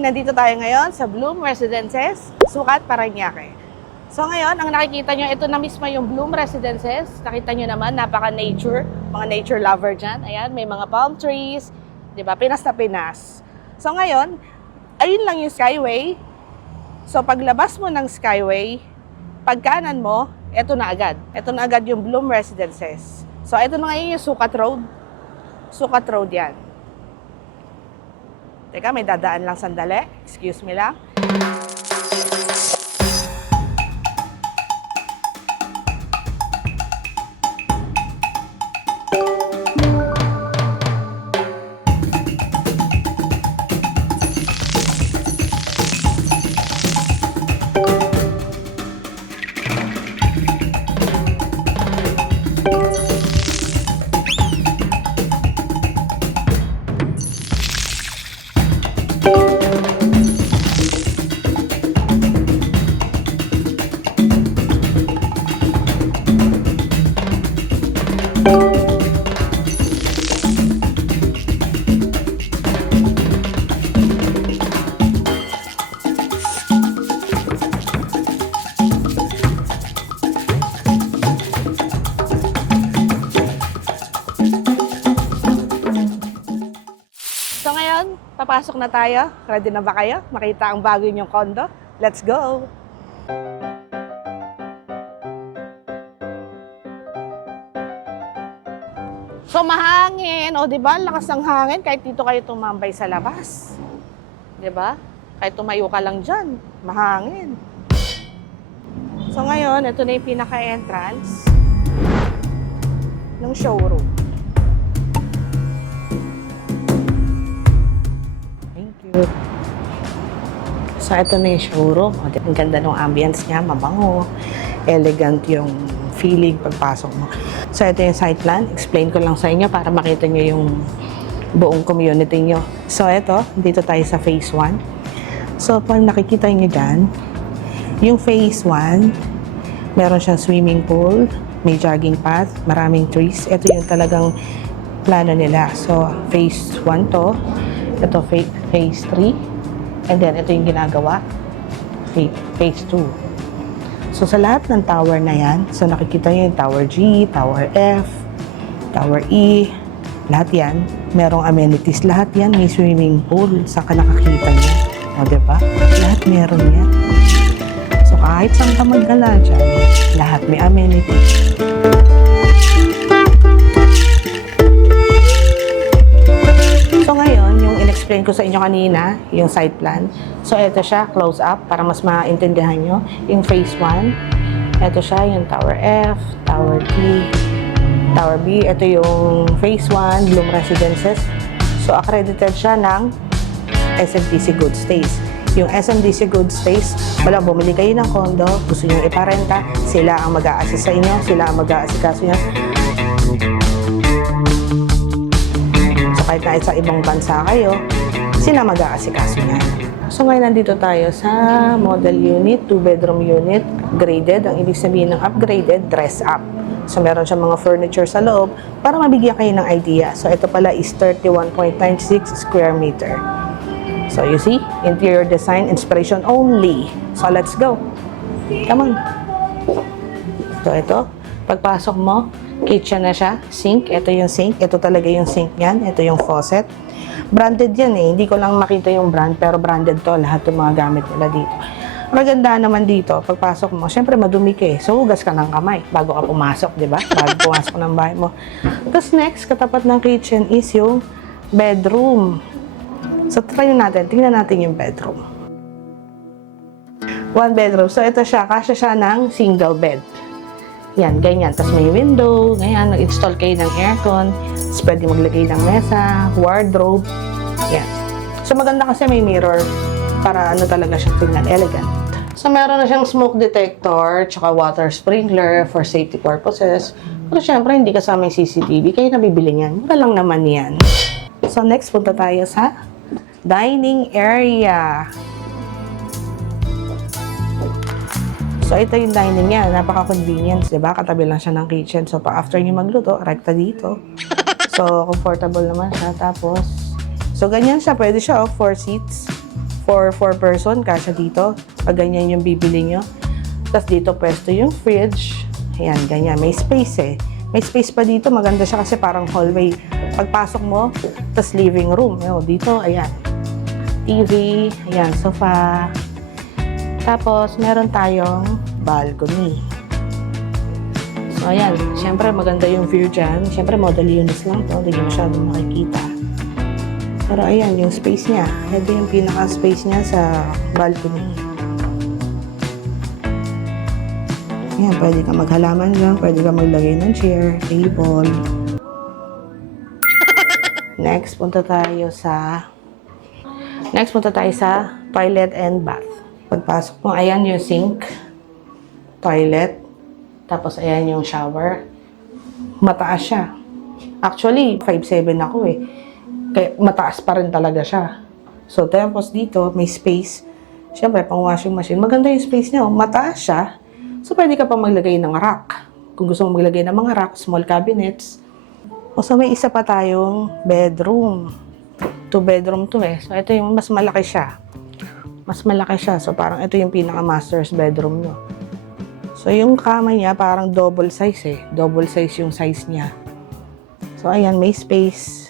morning! Nandito tayo ngayon sa Bloom Residences, Sukat, Parañaque. So ngayon, ang nakikita nyo, ito na mismo yung Bloom Residences. Nakita nyo naman, napaka-nature, mga nature lover dyan. Ayan, may mga palm trees, di ba? Pinas na Pinas. So ngayon, ayun lang yung Skyway. So paglabas mo ng Skyway, pagkanan mo, ito na agad. Ito na agad yung Bloom Residences. So ito na ngayon yung Sukat Road. Sukat Road yan. Teka, may dadaan lang sandali. Excuse me lang. So ngayon, papasok na tayo. Ready na ba kayo? Makita ang bago ninyong condo? Let's go! So mahangin, o 'di ba? Lakas ng hangin kahit dito kayo tumambay sa labas. 'Di ba? Kahit tumayo ka lang diyan, mahangin. So ngayon, ito na yung pinaka-entrance ng showroom. Thank you. So ito na yung showroom. O, ang ganda ng ambience niya, mabango, elegant yung feeling pagpasok mo. So ito yung site plan. Explain ko lang sa inyo para makita nyo yung buong community nyo. So ito, dito tayo sa phase 1. So pag nakikita nyo dyan, yung phase 1, meron siyang swimming pool, may jogging path, maraming trees. Ito yung talagang plano nila. So phase 1 to, ito phase 3, and then ito yung ginagawa, phase 2. So sa lahat ng tower na yan, so nakikita nyo yung Tower G, Tower F, Tower E, lahat yan, merong amenities. Lahat yan may swimming pool, saan ka nakakita nyo. O, diba? Lahat meron yan. So kahit saan ka maggala dyan, lahat may amenities. So ngayon, yung in-explain ko sa inyo kanina, yung site plan. So ito siya, close up, para mas maintindihan nyo. Yung phase 1, ito siya, yung Tower F, Tower T, Tower B. Ito yung phase 1, Bloom Residences. So accredited siya ng SMDC Good Stays. Yung SMDC Good Stays, wala, bumili kayo ng condo, gusto nyo iparenta, sila ang mag-a-assist sa inyo, sila ang mag-a-assist nyo. So kahit na sa ibang bansa kayo, sila mag-aasikaso niyan. So ngayon nandito tayo sa model unit, 2-bedroom unit, graded. Ang ibig sabihin ng upgraded, dress up. So meron siyang mga furniture sa loob para mabigyan kayo ng idea. So ito pala is 31.96 square meter. So you see, interior design, inspiration only. So let's go. Come on. So ito, pagpasok mo, kitchen na siya, sink. Ito yung sink. Ito talaga yung sink niyan. Ito yung faucet. Branded yan eh. Hindi ko lang makita yung brand, pero branded to. Lahat ng mga gamit nila dito. Maganda naman dito, pagpasok mo, syempre madumi ka eh. So, hugas ka ng kamay bago ka pumasok, di ba? Bago pumasok ng bahay mo. Tapos next, katapat ng kitchen is yung bedroom. So, try natin. Tingnan natin yung bedroom. 1 bedroom. So, ito siya. Kasya siya ng single bed. Yan, ganyan. Tapos may window. Ganyan, nag-install kayo ng aircon. Tapos pwede maglagay ng mesa, wardrobe. Yan. So, maganda kasi may mirror para ano talaga siya tingnan. Elegant. So, meron na siyang smoke detector, tsaka water sprinkler for safety purposes. Pero syempre, hindi kasama yung CCTV. Kayo nabibili niyan. Mura lang naman yan. So, next, punta tayo sa dining area. So, ito yung dining niya. Napaka-convenience, diba? Katabi lang siya ng kitchen. So, after nyo magluto, rekta dito. So, comfortable naman siya. Tapos, so, ganyan siya. Pwede siya, 4 seats. for 4 person, kasya dito. Pag ganyan yung bibili nyo. Tapos dito pwesto yung fridge. Ayan, ganyan. May space eh. May space pa dito. Maganda siya kasi parang hallway. Pagpasok mo, tapos living room. Dito, ayan. TV, ayan, sofa. Tapos, meron tayong balcony. So, ayan. Siyempre, maganda yung view dyan. Siyempre, model units lang to. Hindi masyadong makikita. Pero, ayan, yung space niya. Ito yung pinaka-space niya sa balcony. Ayan, pwede ka maghalaman dyan. Pwede ka maglagay ng chair, table. Next, punta tayo sa toilet and bath. Pagpasok mo, ayan yung sink, toilet, tapos ayan yung shower. Mataas siya. Actually, 5'7" ako eh. Kaya mataas pa rin talaga siya. So, tapos dito, may space. Siyempre, pang washing machine. Maganda yung space niya. Mataas siya. So, pwede ka pa maglagay ng rack. Kung gusto mo maglagay ng mga rack, small cabinets. O, so may isa pa tayong bedroom. 2 bedroom to eh. So, ito yung mas malaki siya. Mas malaki siya. So, parang ito yung pinaka-master's bedroom nyo. So, yung kama niya parang double size eh. Double size yung size niya. So, ayan, may space.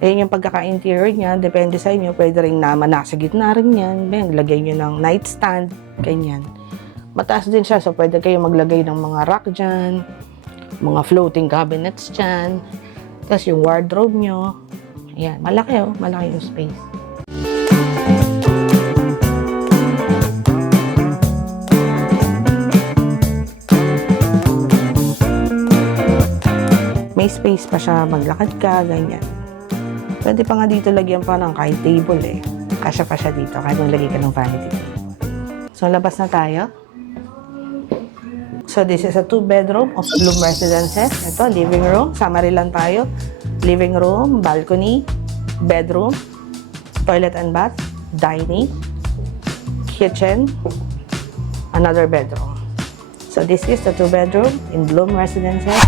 Ayan yung pagkaka-interior niya. Depende sa inyo. Pwede rin naman nasa gitna rin yan. Lagay nyo ng nightstand. Ganyan. Mataas din siya. So, pwede kayo maglagay ng mga rack dyan. Mga floating cabinets dyan. Tapos yung wardrobe nyo. Ayan. Malaki oh. Malaki yung space. May space pa siya. Maglakad ka. Ganyan. Pwede pa nga dito lagyan pa ng kahit table eh. Kasya pa siya dito. Kahit maglagay ka ng vanity table. So, labas na tayo. So, this is a 2-bedroom of Bloom Residences. Ito, living room. Summary lang tayo. Living room, balcony, bedroom, toilet and bath, dining, kitchen, another bedroom. So, this is the 2-bedroom in Bloom Residences.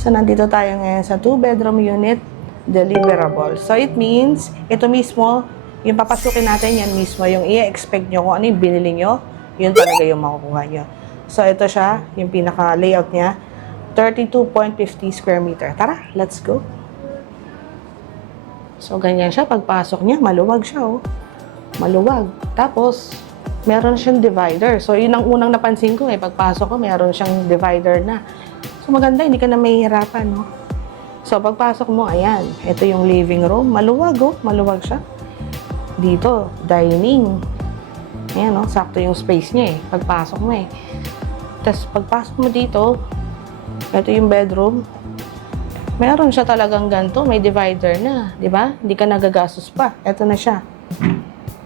So, nandito tayo ngayon sa 2-bedroom unit, deliverable. So, it means, ito mismo, yung papasukin natin, yan mismo, yung i-expect nyo kung ano yung binili nyo, yun talaga yung makukuha nyo. So, ito siya, yung pinaka-layout niya, 32.50 square meter. Tara, let's go. So, ganyan siya. Pagpasok niya, maluwag siya, oh. Maluwag. Tapos, meron siyang divider. So, yun ang unang napansin ko, eh. Pagpasok ko, meron siyang divider na. So, maganda, hindi ka na mahihirapan, no? So, pagpasok mo, ayan. Ito yung living room. Maluwag, oh. Maluwag siya. Dito, dining. Ayan, oh. Sakto yung space niya, eh. Pagpasok mo, eh. Tapos, pagpasok mo dito, ito yung bedroom. Meron siya talagang ganito. May divider na. Di ba? Hindi ka nagagastos pa. Ito na siya.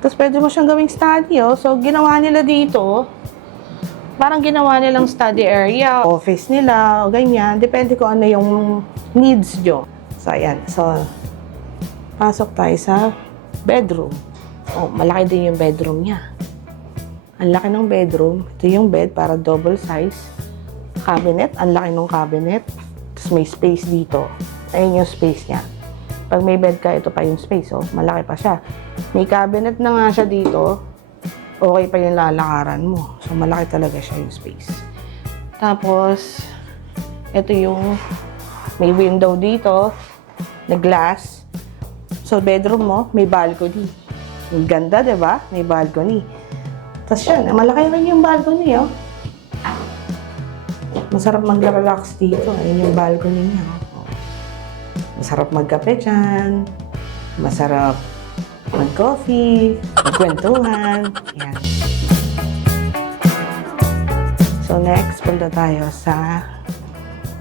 Tapos, pwede mo siyang gawing study, oh. So, ginawa nila dito, parang ginawa nilang study area, office nila, o ganyan. Depende kung ano yung needs nyo. So, ayan. So, pasok tayo sa bedroom. Oh, malaki din yung bedroom niya. Ang laki ng bedroom. Ito yung bed para double size. Cabinet. Ang laki ng cabinet. Tapos may space dito. Ayun yung space niya. Pag may bed ka, ito pa yung space. Oh, malaki pa siya. May cabinet na nga siya dito. Okay pa yung lalakaran mo. So, malaki talaga siya yung space. Tapos, ito yung may window dito na glass. So, bedroom mo, may balcony. Ang ganda, diba? May balcony. Tapos yan, malaki rin yung balcony, oh. Masarap mag-relax dito. Ayun yung balcony niya, oh. Masarap magkape dyan. Masarap mag-coffee, magkwentuhan. Yan. So, next, punta tayo sa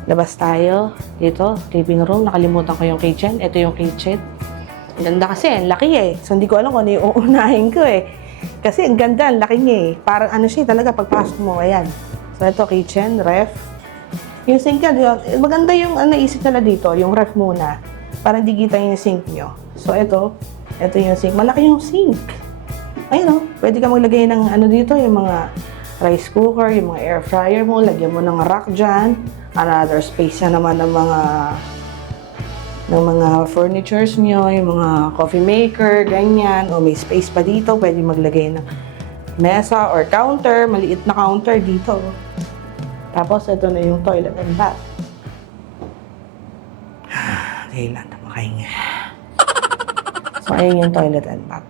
labas tayo. Dito, living room. Nakalimutan ko yung kitchen. Ito yung kitchen. Ang ganda kasi, ang laki eh. So, hindi ko alam kung ano yung uunahin ko eh. Kasi ang ganda, ang laki niya eh. Parang ano siya talaga pagpasok mo. Ayan. So, ito kitchen, ref. Yung sink niya, maganda yung naisip nila dito. Yung ref muna. Para hindi kita yung sink nyo. So, ito yung sink. Malaki yung sink. Ayun o. Pwede ka maglagay ng ano dito, yung mga rice cooker, yung mga air fryer mo. Lagyan mo ng rack dyan. Another space na naman ng mga ng mga furnitures nyo, yung mga coffee maker, ganyan, o may space pa dito, pwede maglagay ng mesa or counter, maliit na counter dito. Tapos, ito na yung toilet and bath. Okay lang, makahinga. So, ayan yung toilet and bath.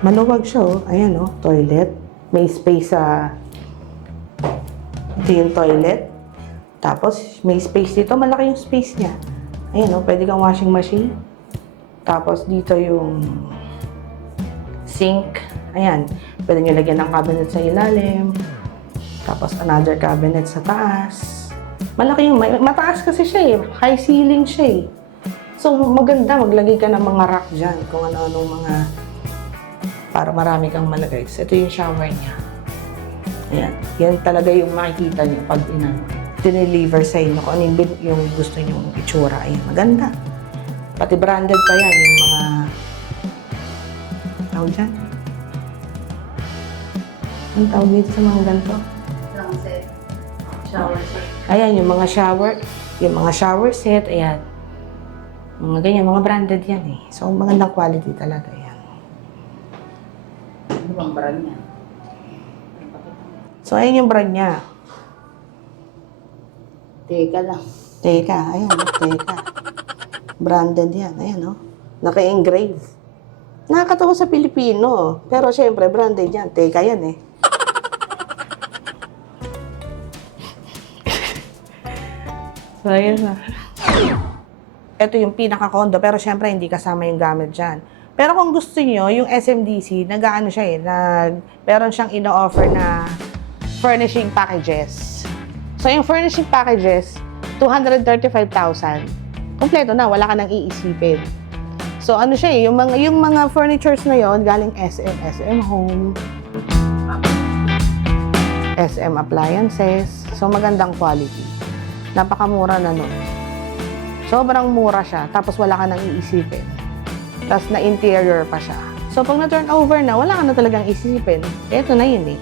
Maluwag siya, oh. Ayan, oh, toilet. May space sa... ito yung toilet. Tapos, may space dito. Malaki yung space niya. Ayan, oh, pwede kang washing machine. Tapos, dito yung sink. Ayan, pwede nyo lagyan ng cabinet sa ilalim. Tapos, another cabinet sa taas. Malaki yung, mataas kasi siya eh. High ceiling siya eh. So, maganda, maglagay ka ng mga rack dyan. Kung ano-anong mga, para marami kang malagay. So, ito yung shower niya. Ayan, yan talaga yung makikita nyo pag dineliver sa inyo kung ano yung gusto nyo itsura. Ayan, maganda. Pati branded pa yan, yung mga tawag dyan. Ang tawag dito sa mga ganito? Set. Shower set. Ayan, yung mga shower set, ayan. Mga ganyan, mga branded yan eh. So, magandang quality talaga yan. Ano bang brand niya? So, ayan yung brand niya. Teka lang. Teka, ayan, Teka. Branded yan, ayan, oh. Naka-engrave. Nakakatawa sa Pilipino. Pero, syempre, branded yan. Teka yan, eh. So, ayan na. Ito yung pinaka-condo, pero syempre, hindi kasama yung gamit dyan. Pero kung gusto nyo, yung SMDC, nag-ano siya eh, meron siyang ino-offer na furnishing packages. So, yung furnishing packages, 235,000. Kompleto na, wala ka nang iisipin. So, ano siya eh, yung mga furnitures na yon galing SM, SM Home, SM Appliances. So, magandang quality. Napakamura na nun. Sobrang mura siya, tapos wala ka nang iisipin. Tapos na-interior pa siya. So, pag na-turn over na, wala ka na talagang isipin. Ito na yun eh.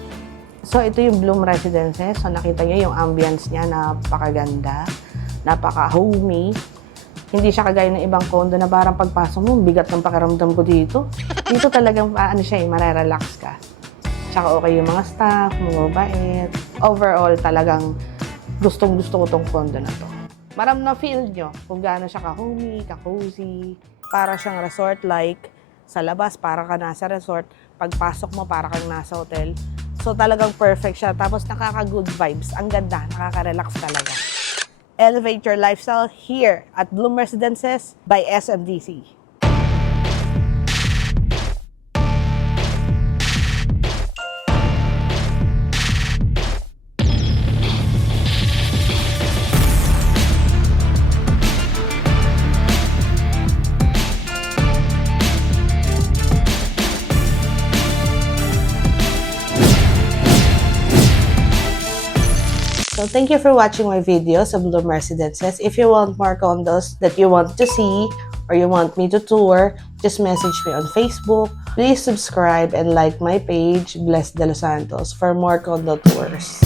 So, ito yung Bloom Residences. So, nakita niyo yung ambience niya, napakaganda, napaka-homey. Hindi siya kagaya ng ibang condo na parang pagpasok mo, bigat ng pakiramdam ko dito. Dito talagang, ano siya eh, marerelax ka. Tsaka okay yung mga staff, mababait. Overall, talagang gustong-gusto ko tong condo na to. Maram na feel nyo kung gaano siya ka-homey, ka-cozy. Para siyang resort-like. Sa labas, para ka nasa resort. Pagpasok mo, para kang nasa hotel. So talagang perfect siya. Tapos nakaka-good vibes. Ang ganda, nakaka-relax talaga. Elevate your lifestyle here at Bloom Residences by SMDC. So thank you for watching my videos of Bloom Residences. If you want more condos that you want to see or you want me to tour, just message me on Facebook. Please subscribe and like my page, Bless De Los Santos, for more condo tours.